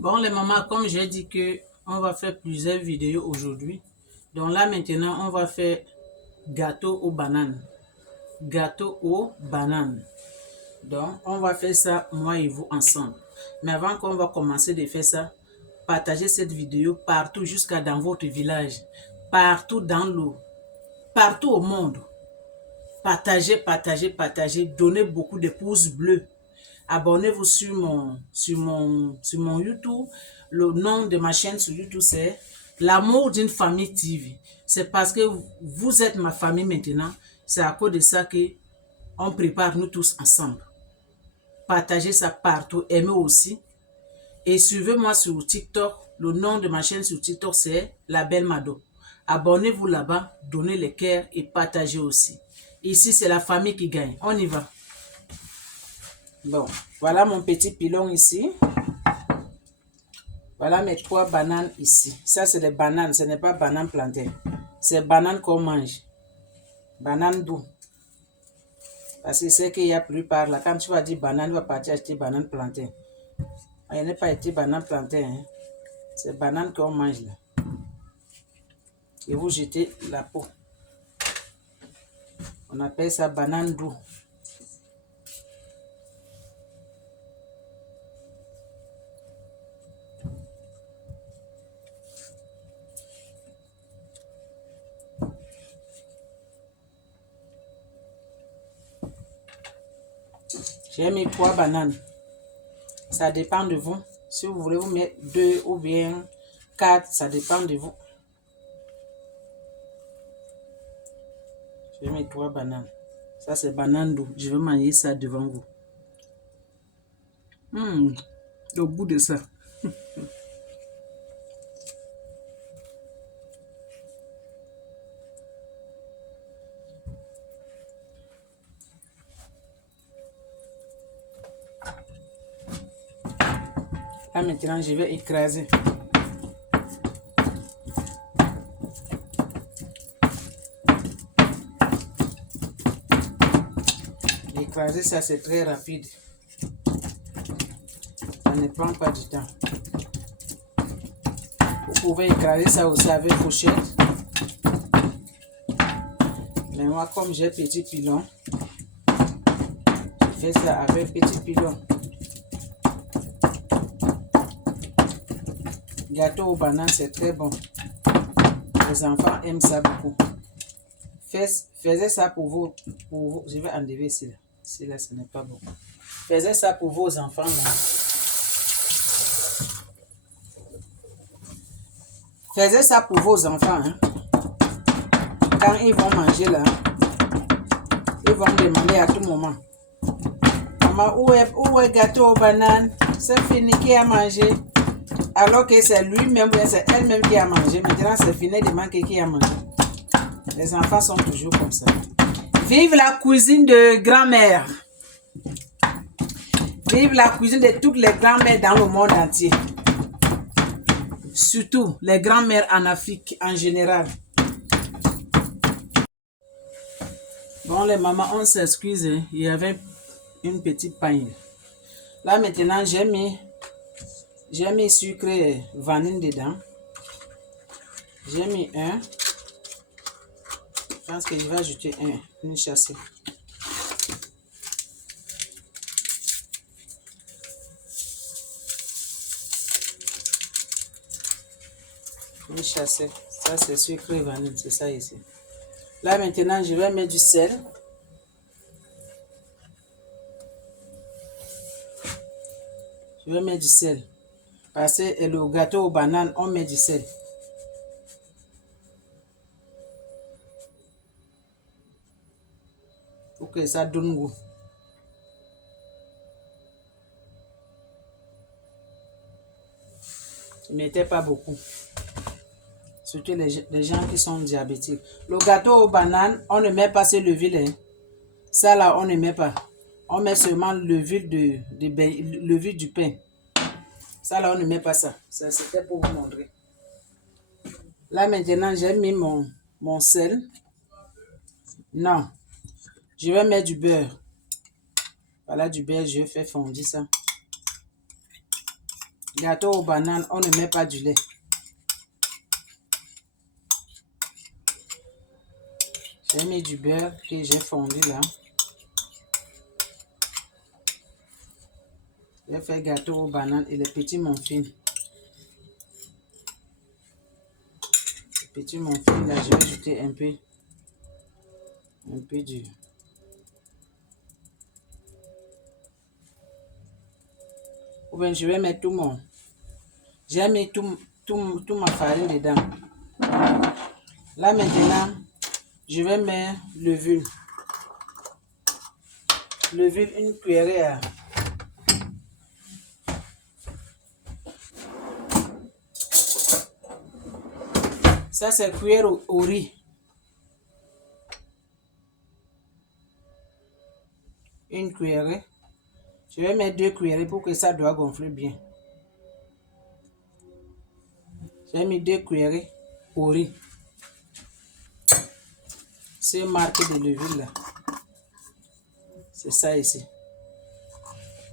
Bon, les mamans, comme j'ai dit que on va faire plusieurs vidéos aujourd'hui. Donc là, maintenant, on va faire gâteau aux bananes. Gâteau aux bananes. Donc, on va faire ça, moi et vous, ensemble. Mais avant qu'on va commencer de faire ça, partagez cette vidéo partout, jusqu'à dans votre village. Partout dans l'eau. Partout au monde. Partagez, partagez, partagez. Donnez beaucoup de pouces bleus. Abonnez-vous sur mon YouTube. Le nom de ma chaîne sur YouTube, c'est L'amour d'une famille TV. C'est parce que vous êtes ma famille maintenant. C'est à cause de ça que on prépare nous tous ensemble. Partagez ça partout. Aimez aussi. Et suivez-moi sur TikTok. Le nom de ma chaîne sur TikTok, c'est La Belle Mado. Abonnez-vous là-bas, donnez les cœurs et partagez aussi. Ici, c'est la famille qui gagne. On y va. Bon, voilà mon petit pilon ici. Voilà mes 3 bananes ici. Ça, c'est des bananes. Ce n'est pas banane plantain. C'est banane qu'on mange. Banane doux. Parce que c'est qu'il y a plus par là. Quand tu vas dire banane, tu vas partir acheter banane plantain. Il n'est pas acheté banane plantain. Hein. C'est banane qu'on mange là. Et vous jetez la peau. On appelle ça banane doux. J'ai mis 3 bananes. Ça dépend de vous. Si vous voulez vous mettre 2 ou bien 4, ça dépend de vous. Je vais mettre 3 bananes. Ça, c'est banane doux. Je vais manger ça devant vous. Le goût de ça. Là, maintenant, je vais écraser. Écraser, ça, c'est très rapide. Ça ne prend pas du temps. Vous pouvez écraser ça aussi avec fourchette. Mais moi, comme j'ai petit pilon, je fais ça avec petit pilon. Gâteau aux bananes, c'est très bon. Les enfants aiment ça beaucoup. Faisez ça pour vous. Je vais enlever ici. Là. Ici, là, ce n'est pas bon. Faisez ça pour vos enfants. Là. Faisez ça pour vos enfants. Hein. Quand ils vont manger là, ils vont demander à tout moment. Maman, où est gâteau aux bananes? C'est fini, qui a mangé? Alors que c'est lui-même, c'est elle-même qui a mangé. Maintenant, c'est fini de manquer qui a mangé. Les enfants sont toujours comme ça. Vive la cuisine de grand-mère. Vive la cuisine de toutes les grand-mères dans le monde entier. Surtout les grand-mères en Afrique en général. Bon, les mamans, on s'excuse. Hein. Il y avait une petite paille. Là, maintenant, j'ai mis sucre et vanille dedans. J'ai mis un. Je pense que je vais ajouter une chassée. Une chassée. Ça, c'est sucre et vanille. C'est ça ici. Là, maintenant, je vais mettre du sel. Je vais mettre du sel. Parce que le gâteau aux bananes, on met du sel. Pour que ça donne goût. Ne mettez pas beaucoup. Surtout les gens qui sont diabétiques. Le gâteau aux bananes, on ne met pas ce levure. Hein. Ça là, on ne met pas. On met seulement levure levure du pain. Ça là, on ne met pas ça. Ça, c'était pour vous montrer. Là, maintenant, j'ai mis mon sel. Non. Je vais mettre du beurre. Voilà du beurre, je fais fondre ça. Gâteau aux bananes, on ne met pas du lait. J'ai mis du beurre que j'ai fondu là. J'ai fait gâteau aux bananes et les petits muffins. Les petits muffins là, je vais ajouter un peu du... Ou bien je vais mettre tout mon... J'ai mis tout ma farine dedans. Là maintenant, je vais mettre l'huile. L'huile, une cuillerée à... Ça c'est cuillère au riz. Une cuillerée. Je vais mettre 2 cuillerées pour que ça doit gonfler bien. J'ai mis 2 cuillerées au riz. C'est marqué de l'huile là. C'est ça ici.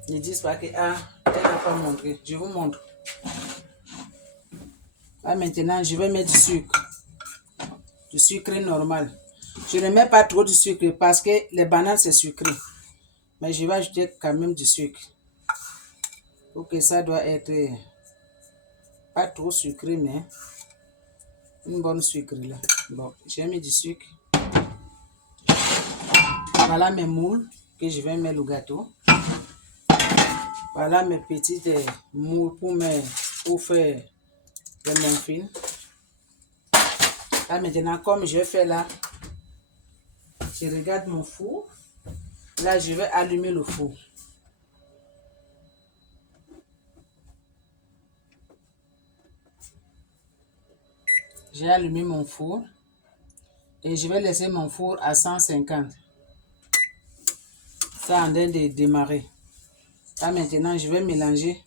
Ne disent pas que elle n'a pas montré. Je vous montre. Là maintenant, je vais mettre du sucre. Du sucre normal. Je ne mets pas trop de sucre parce que les bananes c'est sucré. Mais je vais ajouter quand même du sucre. Pour que ça doit être pas trop sucré, mais une bonne sucre là. Bon, j'ai mis du sucre. Voilà mes moules que je vais mettre le gâteau. Voilà mes petites moules pour faire les muffins. Là maintenant, comme je fais là, je regarde mon four. Là, je vais allumer le four. J'ai allumé mon four et je vais laisser mon four à 150. Ça en train de démarrer. Là maintenant, je vais mélanger.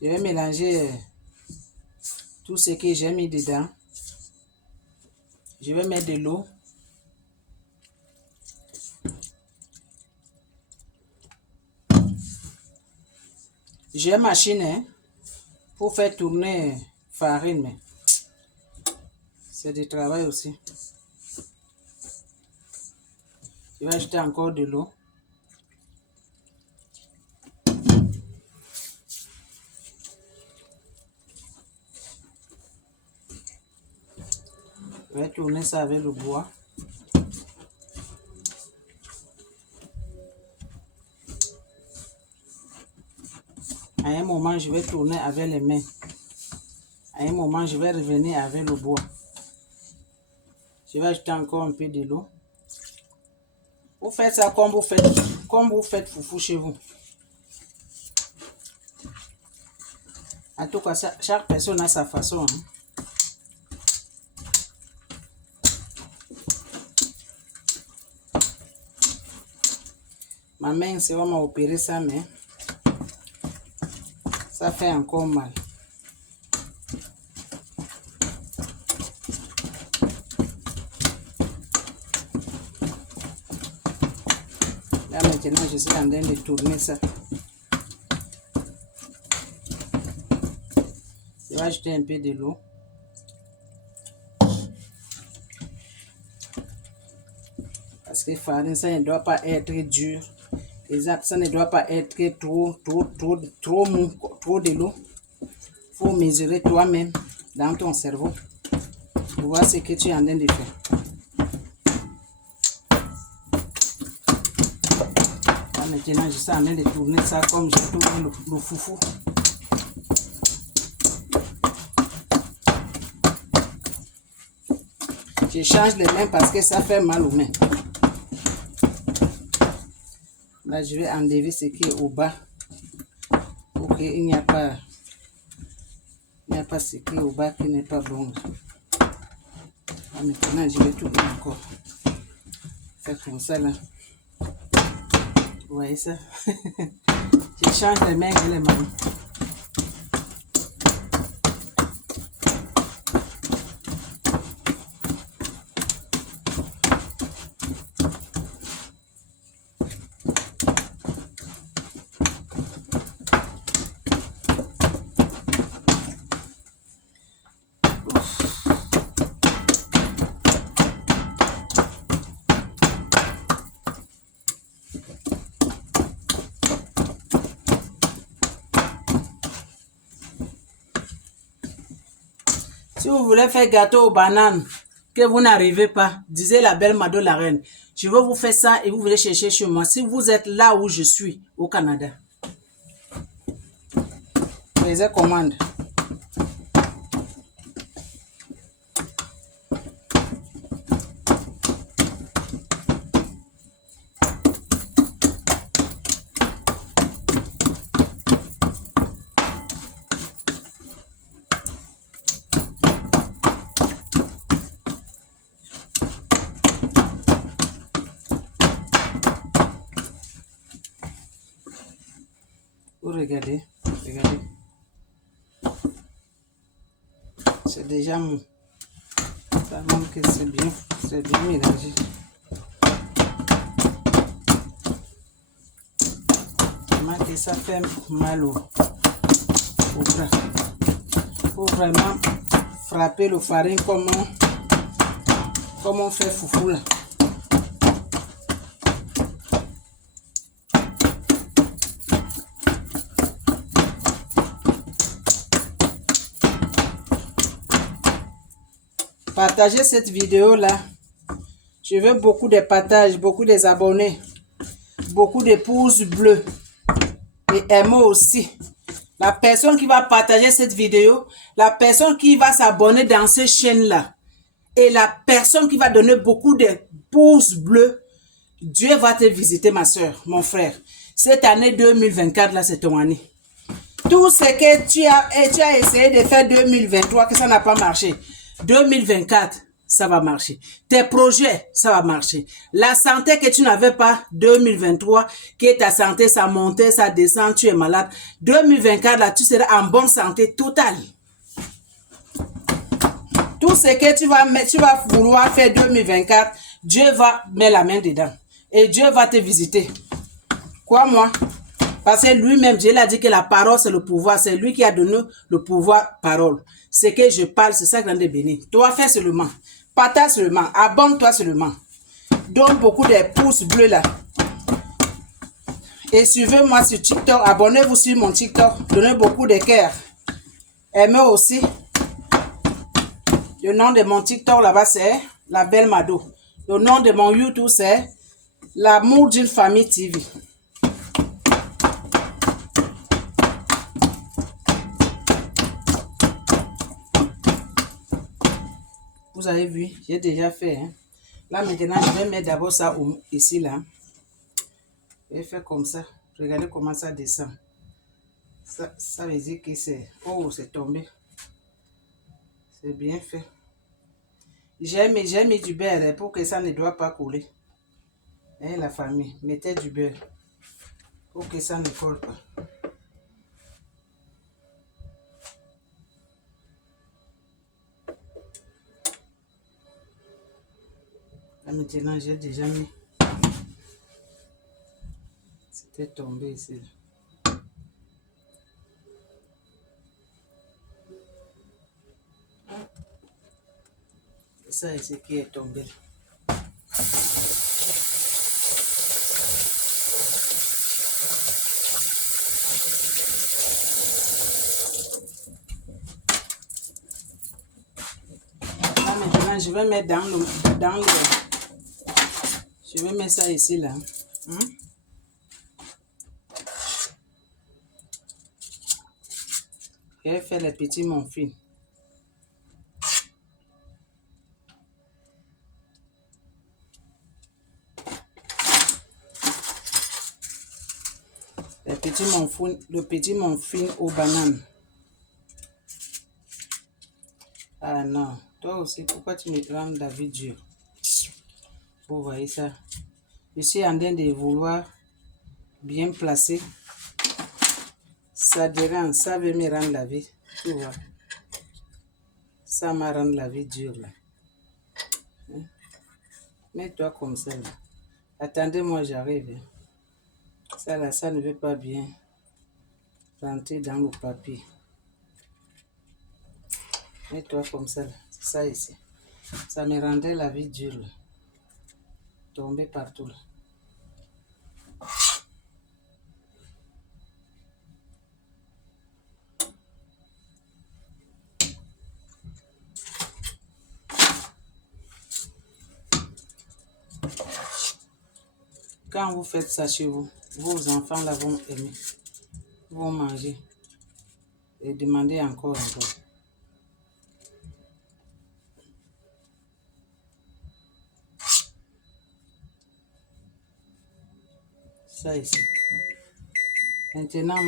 Je vais mélanger tout ce que j'ai mis dedans. Je vais mettre de l'eau. J'ai une machine pour faire tourner farine, mais c'est du travail aussi. Je vais ajouter encore de l'eau. Je vais tourner ça avec le bois. À un moment, je vais tourner avec les mains. À un moment, je vais revenir avec le bois. Je vais ajouter encore un peu de l'eau. Vous faites ça comme vous faites foufou chez vous. En tout cas, chaque personne a sa façon. Ma main, c'est vraiment opéré ça, mais ça fait encore mal. Là maintenant, je suis en train de tourner ça. Je vais ajouter un peu de l'eau. Parce que farine, ça ne doit pas être dur. Ça ne doit pas être trop mou, trop de l'eau. Il faut mesurer toi-même dans ton cerveau pour voir ce que tu es en train de faire. Là, maintenant, je suis en train de tourner ça comme je tourne le foufou. Je change les mains parce que ça fait mal aux mains. Là, je vais enlever ce qui est au bas pour qu'il n'y a pas ce qui est au bas qui n'est pas bon. Là, maintenant, je vais tourner encore. Faire comme ça là. Vous voyez ça? Je change les mains et les mains. Si vous voulez faire gâteau aux bananes, que vous n'arrivez pas, disez la belle Mado la reine. Je veux vous faire ça et vous venez chercher chez moi. Si vous êtes là où je suis, au Canada. Faisez commande. Vous regardez, regardez. C'est déjà mou. Ça montre que c'est bien mélangé. Vraiment que ça fait mal au bras. Faut vraiment frapper le farine comme on fait foufou là. Partagez cette vidéo là. Je veux beaucoup de partages, beaucoup des abonnés, beaucoup de pouces bleus et aimez aussi. La personne qui va partager cette vidéo, la personne qui va s'abonner dans ces chaînes-là et la personne qui va donner beaucoup de pouces bleus, Dieu va te visiter, ma soeur, mon frère. Cette année 2024, là, c'est ton année. Tout ce que tu as essayé de faire 2023, que ça n'a pas marché. 2024, ça va marcher. Tes projets, ça va marcher. La santé que tu n'avais pas 2023, que ta santé, ça montait, ça descend, tu es malade. 2024, là, tu seras en bonne santé totale. Tout ce que tu vas vouloir faire 2024, Dieu va mettre la main dedans. Et Dieu va te visiter. Crois-moi. Parce que lui-même, Dieu l'a dit que la parole, c'est le pouvoir. C'est lui qui a donné le pouvoir parole. Ce que je parle, c'est ça qui est béni. Toi, fais seulement. Partage seulement. Abonne-toi seulement. Donne beaucoup de pouces bleus là. Et suivez-moi sur TikTok. Abonnez-vous sur mon TikTok. Donnez beaucoup de cœur. Aimez aussi. Le nom de mon TikTok là-bas, c'est La Belle Mado. Le nom de mon YouTube, c'est L'amour d'une famille TV. Vous avez vu, j'ai déjà fait. Hein. Là, maintenant, je vais mettre d'abord ça ici, là. Je vais faire comme ça. Regardez comment ça descend. Ça veut dire que c'est... Oh, c'est tombé. C'est bien fait. J'ai mis du beurre pour que ça ne doit pas couler. Et la famille, mettez du beurre pour que ça ne colle pas. Là, maintenant, j'ai déjà mis. C'était tombé ici. Ça ici qui est tombé. Là, maintenant, je vais mettre dans le je vais mettre ça ici, là. Je vais faire les petits muffins. Le petit muffin aux bananes. Ah non, toi aussi, pourquoi tu me rends la vie dure? Vous voyez ça? Je suis en train de vouloir bien placer. Ça dérange, ça veut me rendre la vie. Tu vois? Ça m'a rendu la vie dure là. Hein? Mets-toi comme ça là. Attendez-moi, j'arrive. Hein. Ça là, ça ne veut pas bien rentrer dans le papier. Mets-toi comme ça là. C'est ça ici. Ça me rendait la vie dure là. Tomber partout là. Quand vous faites ça chez vous, vos enfants là vont aimer, vont manger et demander encore. Ça ici. Maintenant,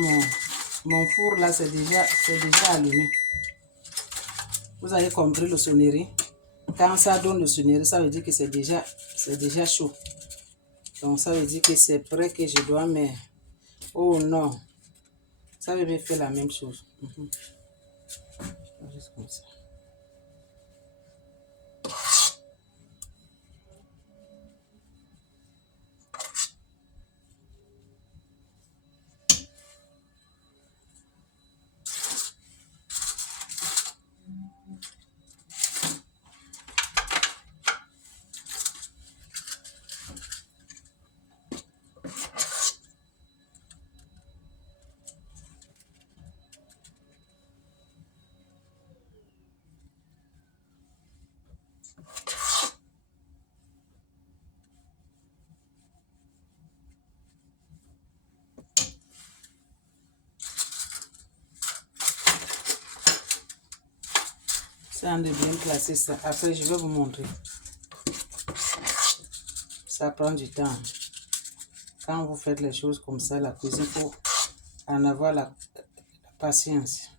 mon four là, c'est déjà allumé. Vous avez compris le sonnerie? Quand ça donne le sonnerie, ça veut dire que c'est déjà chaud. Donc, ça veut dire que c'est prêt que je dois mettre. Oh non! Ça veut me faire la même chose. Juste comme ça. C'est un de bien placer ça. Après, je vais vous montrer. Ça prend du temps. Quand vous faites les choses comme ça, la cuisine, il faut en avoir la patience.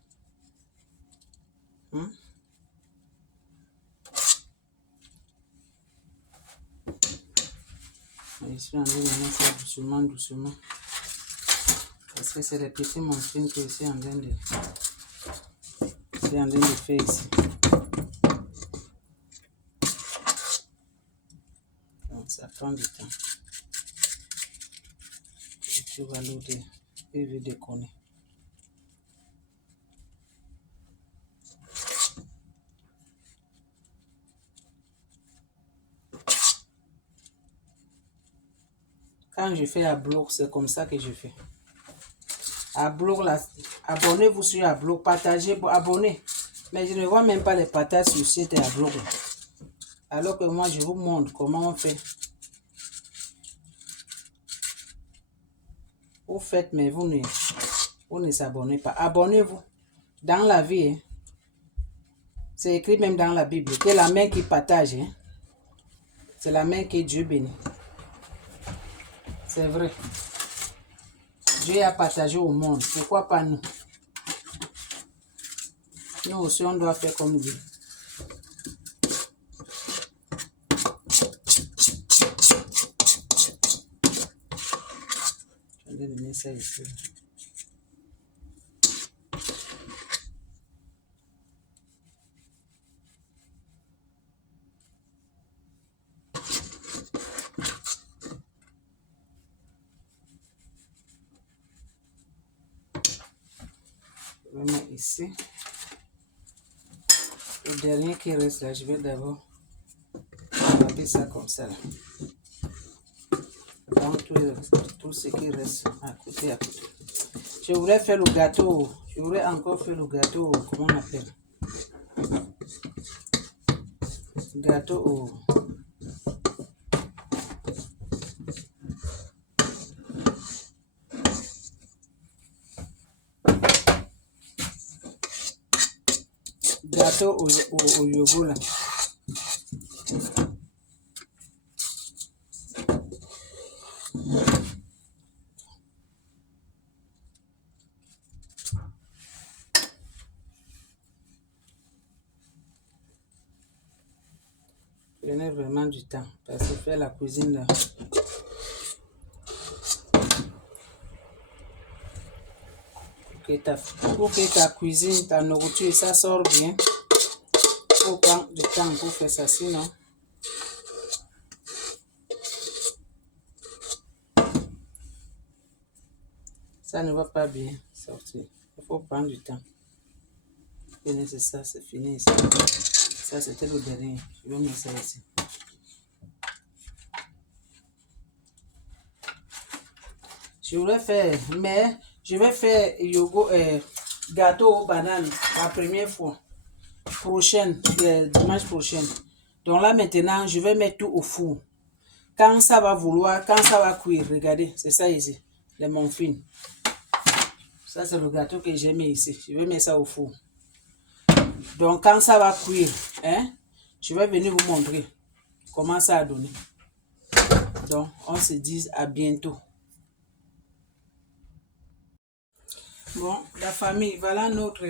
Je suis en train de mettre ça doucement, doucement. Parce que c'est les petits monstres que je suis en train de faire ici. Donc ça prend du temps. Et tu vas l'ouvrir et je déconner. Quand je fais à bloc, c'est comme ça que je fais. À bloc, là, abonnez-vous sur à bloc, partagez, abonnez. Mais je ne vois même pas les partages sur site à bloc. Alors que moi, je vous montre comment on fait. Vous faites, mais vous ne vous abonnez pas. Abonnez-vous. Dans la vie, hein, c'est écrit même dans la Bible que la main qui partage, hein, c'est la main que Dieu bénit. C'est vrai. Dieu a partagé au monde. Pourquoi pas nous? Nous aussi, on doit faire comme lui. Je vais donner ça ici. Je vais mettre ici. Le dernier qui reste là, je vais d'abord regarder ça comme ça. Là. Donc tout ce qui reste à côté. Je voulais faire le gâteau. Je voulais encore faire le gâteau. Comment on appelle? Gâteau au... Gâteau au yogourt là. Prenez vraiment du temps parce que faire la cuisine là. Pour que ta cuisine, ta nourriture, ça sort bien. Il faut prendre du temps pour faire ça, sinon. Ça ne va pas bien sortir. Il faut prendre du temps. C'est ça, c'est fini ici. Ça, c'était le dernier. Je vais mettre ça ici. Je voulais faire, mais je vais faire gâteau aux bananes la première fois. Dimanche prochain. Donc là, maintenant, je vais mettre tout au four. Quand ça va vouloir, quand ça va cuire, regardez, c'est ça ici, les muffins. Ça, c'est le gâteau que j'ai mis ici. Je vais mettre ça au four. Donc, quand ça va cuire, hein, je vais venir vous montrer comment ça a donné. Donc, on se dit à bientôt. Bon, la famille, voilà notre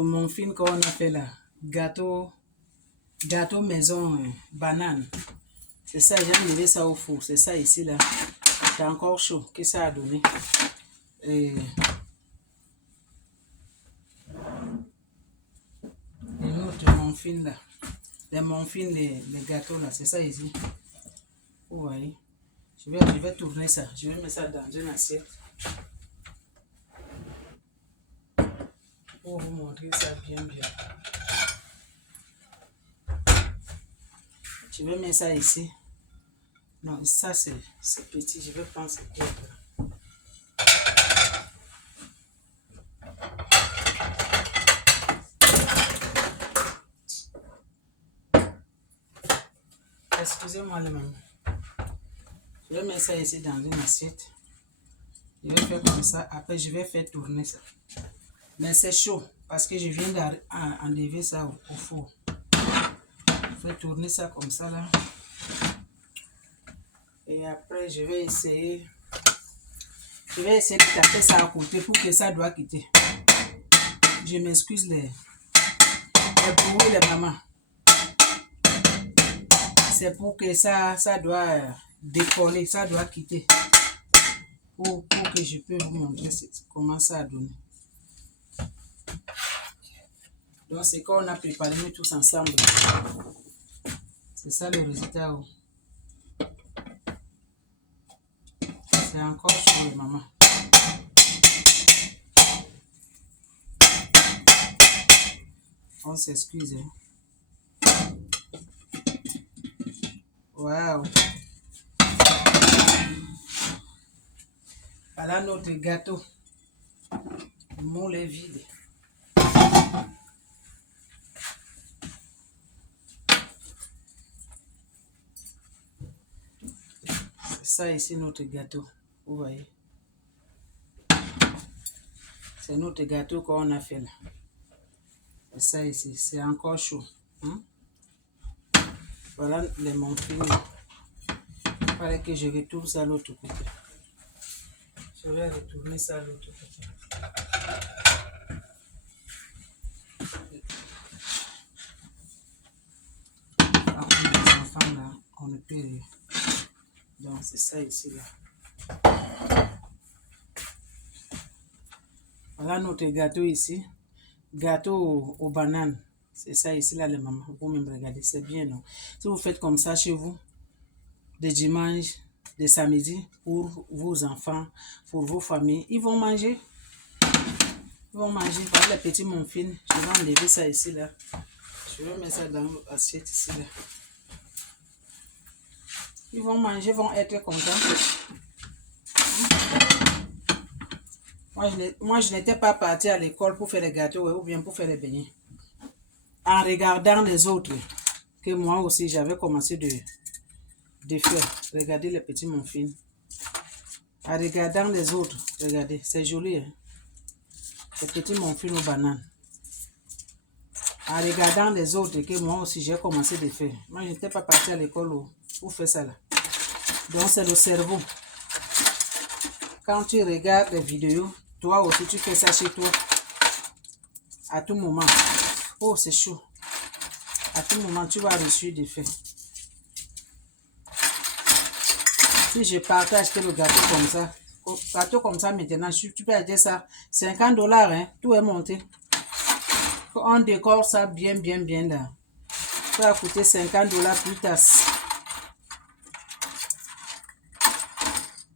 muffin qu'on a fait là. Gâteau maison, banane. C'est ça, j'ai mis ça au four. C'est ça ici là. C'est encore chaud. Qu'est-ce que ça a donné? Et notre muffin là. Les muffins, les gâteaux là. C'est ça ici. Vous voyez? Je vais tourner ça. Je vais mettre ça dans une assiette. Pour vous montrer ça bien. Je vais mettre ça ici. Non, ça c'est petit. Je vais prendre ce qui est là. Excusez-moi les mamans. Je vais mettre ça ici dans une assiette. Je vais faire comme ça. Après, je vais faire tourner ça. Mais c'est chaud parce que je viens d'enlever ça au four. Je vais tourner ça comme ça là. Et après, je vais essayer de taper ça à côté pour que ça doit quitter. Je m'excuse les bruits, les mamans. C'est pour que ça doit décoller, ça doit quitter. Pour que je puisse vous montrer comment ça a donné. Donc, c'est qu'on a préparé nous tous ensemble. C'est ça le résultat. C'est encore chaud, les mamans. On s'excuse. Waouh! Voilà notre gâteau. Le moule est vide. C'est ça ici notre gâteau. Vous voyez? C'est notre gâteau qu'on a fait là. C'est ça ici. C'est encore chaud. Hein? Voilà les muffins. Il fallait que je retourne ça à l'autre côté. Je vais retourner ça à l'autre côté. Alors, les enfants là, on ne peut rien. Donc c'est ça ici là. Voilà notre gâteau ici. Gâteau aux bananes. C'est ça ici là les mamans. Vous même regardez, c'est bien non? Si vous faites comme ça chez vous, de dimanche, de samedi, pour vos enfants, pour vos familles, ils vont manger. Ils vont manger. Voilà les petits muffins. Je vais enlever ça ici là. Je vais mettre ça dans l'assiette ici là. Ils vont manger, vont être contents. Moi, je n'étais pas partie à l'école pour faire les gâteaux ou bien pour faire les beignets. En regardant les autres, que moi aussi j'avais commencé de faire. Regardez les petits muffins. En regardant les autres, regardez, c'est joli. Hein? Les petits muffins aux bananes. En regardant les autres, que moi aussi j'ai commencé de faire. Moi, je n'étais pas partie à l'école pour faire ça là. Donc, c'est le cerveau. Quand tu regardes les vidéos, toi aussi, tu fais ça chez toi. À tout moment. Oh, c'est chaud. À tout moment, tu vas réussir de faire. Si je partage le gâteau comme ça maintenant, tu peux acheter ça. $50, hein, tout est monté. On décore ça bien là. Ça va coûter $50 plus tasse.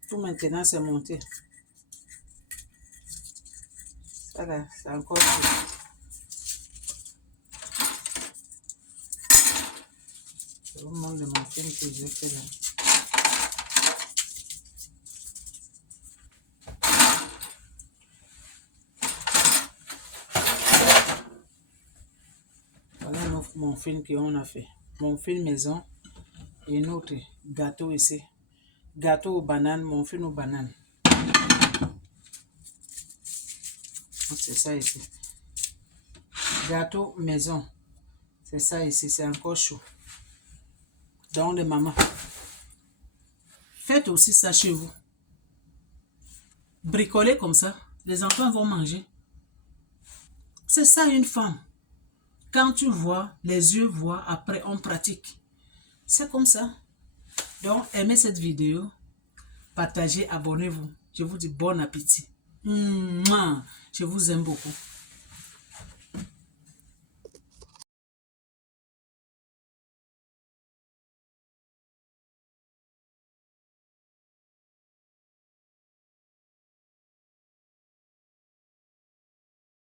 Tout maintenant, c'est monté. Voilà, c'est encore chaud. Je vous montre le muffin que j'ai fait là. Voilà mon film qu'on a fait. Mon film maison. Et notre gâteau ici. Gâteau aux bananes, mais on fait nos bananes. C'est ça ici. Gâteau maison. C'est ça ici, c'est encore chaud. Donc, les mamans, faites aussi ça chez vous. Bricolez comme ça, les enfants vont manger. C'est ça une femme. Quand tu vois, les yeux voient, après on pratique. C'est comme ça. Donc, aimez cette vidéo, partagez, abonnez-vous. Je vous dis bon appétit. Mouah. Je vous aime beaucoup.